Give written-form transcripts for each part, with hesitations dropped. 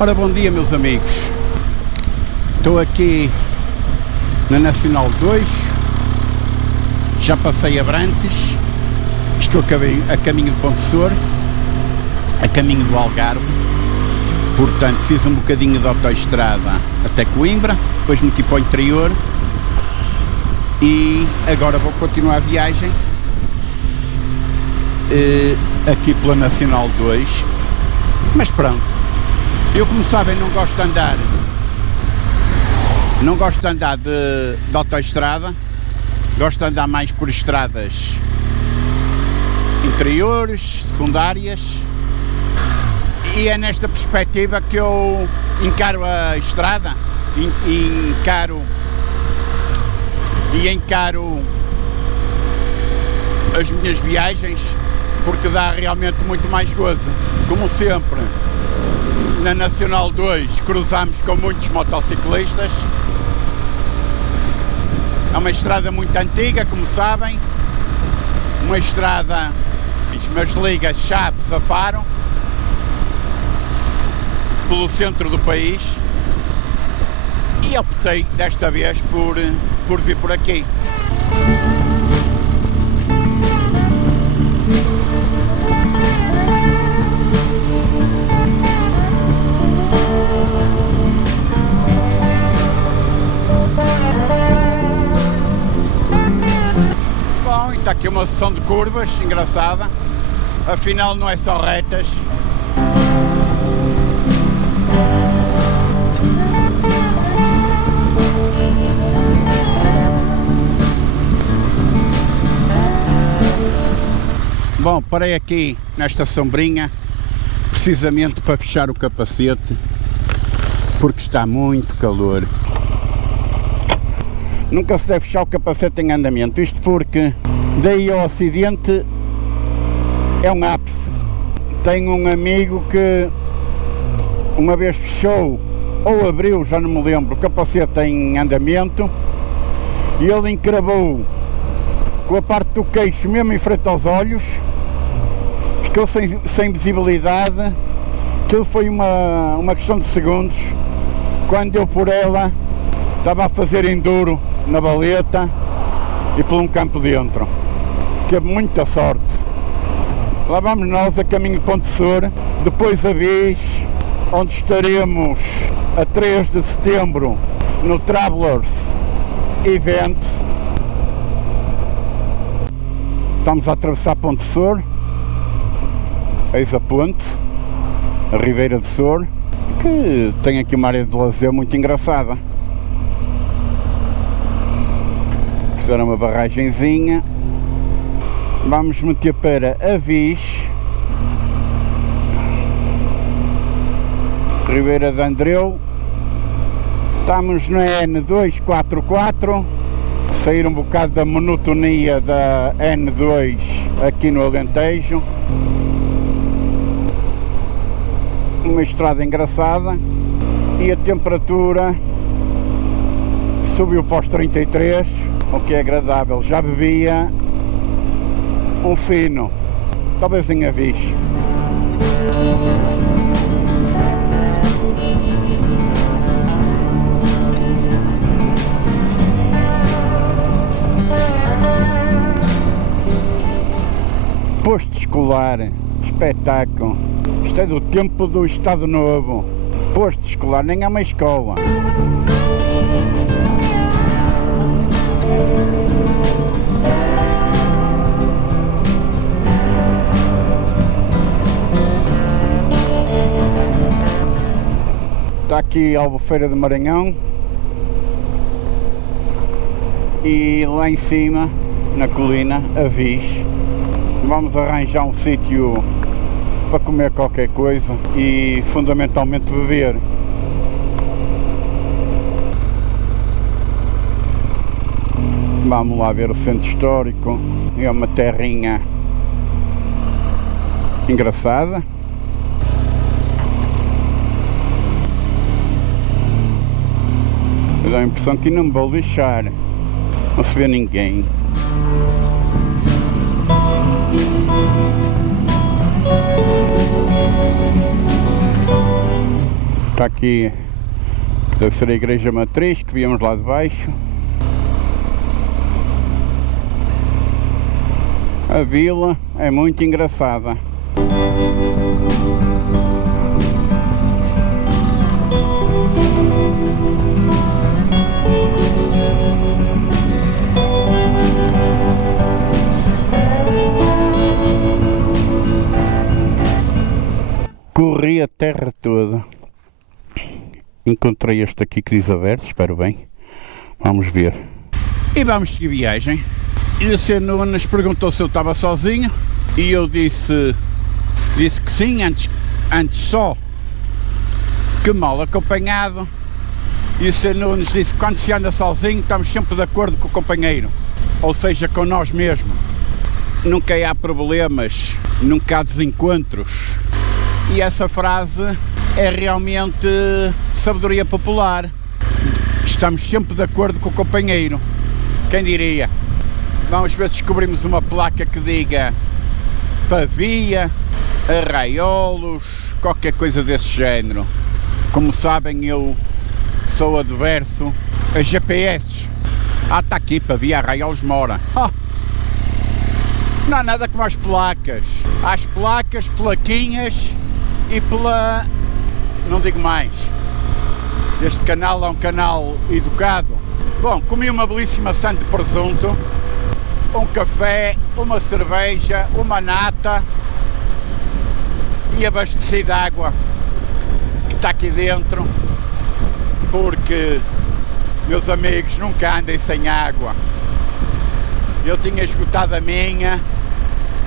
Ora, bom dia, meus amigos. Estou aqui na Nacional 2, já passei Abrantes, estou a caminho de Pontessor, a caminho do Algarve, portanto fiz um bocadinho de autoestrada até Coimbra, depois meti para o interior e agora vou continuar a viagem aqui pela Nacional 2, mas pronto, eu, como sabem, não gosto de andar de autoestrada, gosto de andar mais por estradas interiores, secundárias, e é nesta perspectiva que eu encaro a estrada, encaro as minhas viagens, porque dá realmente muito mais gozo. Como sempre, na Nacional 2 cruzamos com muitos motociclistas. É uma estrada muito antiga, como sabem, uma estrada, mas liga Chaves a Faro, pelo centro do país, e optei desta vez por vir por aqui. Está aqui uma sessão de curvas engraçada, afinal não é só retas. Bom, parei aqui nesta sombrinha precisamente para fechar o capacete, porque está muito calor. Nunca se deve fechar o capacete em andamento, isto porque daí ao acidente é um ápice. Tenho um amigo que uma vez fechou, ou abriu, já não me lembro, o capacete em andamento, e ele encravou com a parte do queixo mesmo em frente aos olhos, ficou sem visibilidade. Aquilo foi uma questão de segundos. Quando deu por ela, estava a fazer enduro na Valeta e por um campo dentro. Teve muita sorte. Lá vamos nós a caminho de Pontessor, depois a Viz, onde estaremos a 3 de setembro no Travelers Event. Estamos a atravessar Pontessor, eis a ponte, a Ribeira de Sor, que tem aqui uma área de lazer muito engraçada. Fizeram uma barragenzinha. Vamos meter para a Viz, Ribeira de Andreu. Estamos na N244, sair um bocado da monotonia da N2 aqui no Alentejo. Uma estrada engraçada e a temperatura subiu para os 33, o que é agradável. Já bebia um fino, talvez em Avis. Posto escolar, espetáculo. Isto é do tempo do Estado Novo. Posto escolar, nem há uma escola. Está aqui a Albufeira de Maranhão e lá em cima, na colina, a Viz. Vamos arranjar um sítio para comer qualquer coisa e fundamentalmente beber. Vamos lá ver o centro histórico. É uma terrinha engraçada. Dá a impressão que não me vou lixar. Não se vê ninguém. Está aqui, deve ser a igreja matriz que viemos lá de baixo. A vila é muito engraçada. Corri a terra toda. Encontrei este aqui que diz aberto, espero bem. Vamos ver. E vamos seguir viagem. E o Sr. Nunes perguntou se eu estava sozinho e eu disse que sim, antes só que mal acompanhado. E o Sr. Nunes disse que quando se anda sozinho estamos sempre de acordo com o companheiro, ou seja, com nós mesmos. Nunca há problemas, nunca há desencontros. E essa frase é realmente sabedoria popular. Estamos sempre de acordo com o companheiro. Quem diria? Vamos ver se descobrimos uma placa que diga Pavia, Arraiolos, qualquer coisa desse género. Como sabem, eu sou adverso a GPS. Está aqui, Pavia, Arraiolos, Mora. Não há nada como as placas. Há as placas, plaquinhas e pela... não digo mais. Este canal é um canal educado. Bom, comi uma belíssima santa de presunto, um café, uma cerveja, uma nata e abasteci de água que está aqui dentro, porque, meus amigos, nunca andem sem água. Eu tinha esgotado a minha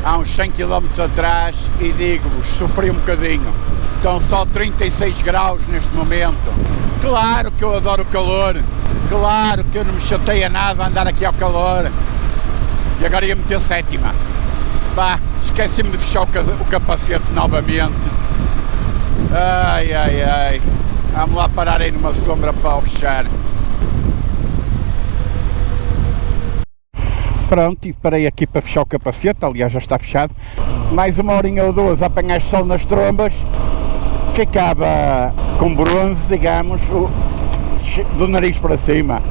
há uns 100 km atrás e digo-vos, sofri um bocadinho. Estão só 36 graus neste momento. Claro que eu adoro o calor, claro que eu não me chateia nada a andar aqui ao calor. E agora ia meter sétima. Pá, esqueci-me de fechar o capacete novamente. Ai, ai, ai. Vamos lá parar aí numa sombra para o fechar. Pronto, e parei aqui para fechar o capacete, aliás já está fechado. Mais uma horinha ou duas a apanhar sol nas trombas. Ficava com bronze, digamos, do nariz para cima.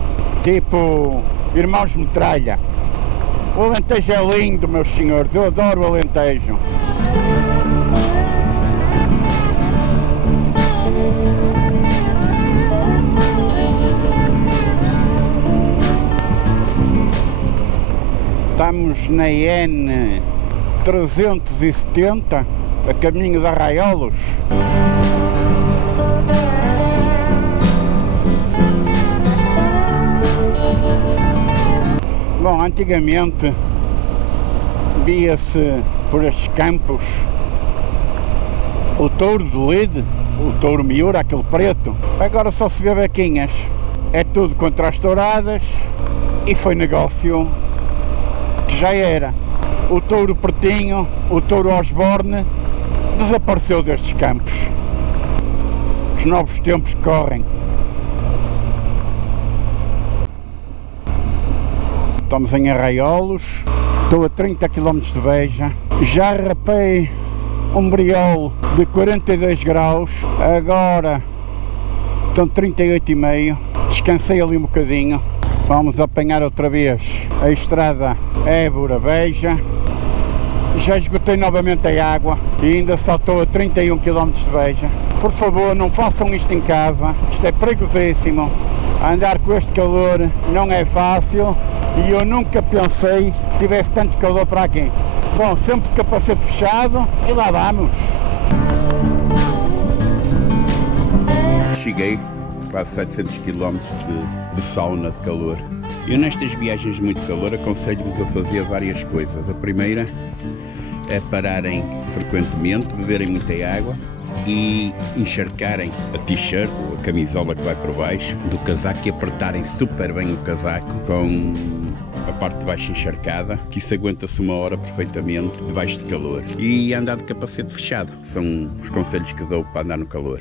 Tipo, irmãos metralha. O Alentejo é lindo, meus senhores, eu adoro o Alentejo. Estamos na N370, a caminho de Arraiolos. Bom, antigamente via-se por estes campos o touro de lide, o touro miura, aquele preto. Agora só se vê vaquinhas. É tudo contra as touradas e foi negócio que já era. O touro pretinho, o touro Osborne, desapareceu destes campos. Os novos tempos correm. Estamos em Arraiolos, estou a 30 km de Beja, já rapei um briol de 42 graus, agora estão 38,5, descansei ali um bocadinho, vamos apanhar outra vez a estrada Évora-Beja, já esgotei novamente a água e ainda só estou a 31 km de Beja. Por favor, não façam isto em casa, isto é perigosíssimo, andar com este calor não é fácil. E eu nunca pensei que tivesse tanto calor para aqui. Bom, sempre de capacete fechado e lá vamos. Cheguei, quase 700 km de sauna de calor. Eu nestas viagens de muito calor aconselho-vos a fazer várias coisas. A primeira é pararem frequentemente, beberem muita água e encharcarem a t-shirt ou a camisola que vai por baixo do casaco e apertarem super bem o casaco com a parte de baixo encharcada, que isso aguenta-se uma hora perfeitamente debaixo de calor. E andar de capacete fechado, são os conselhos que dou para andar no calor.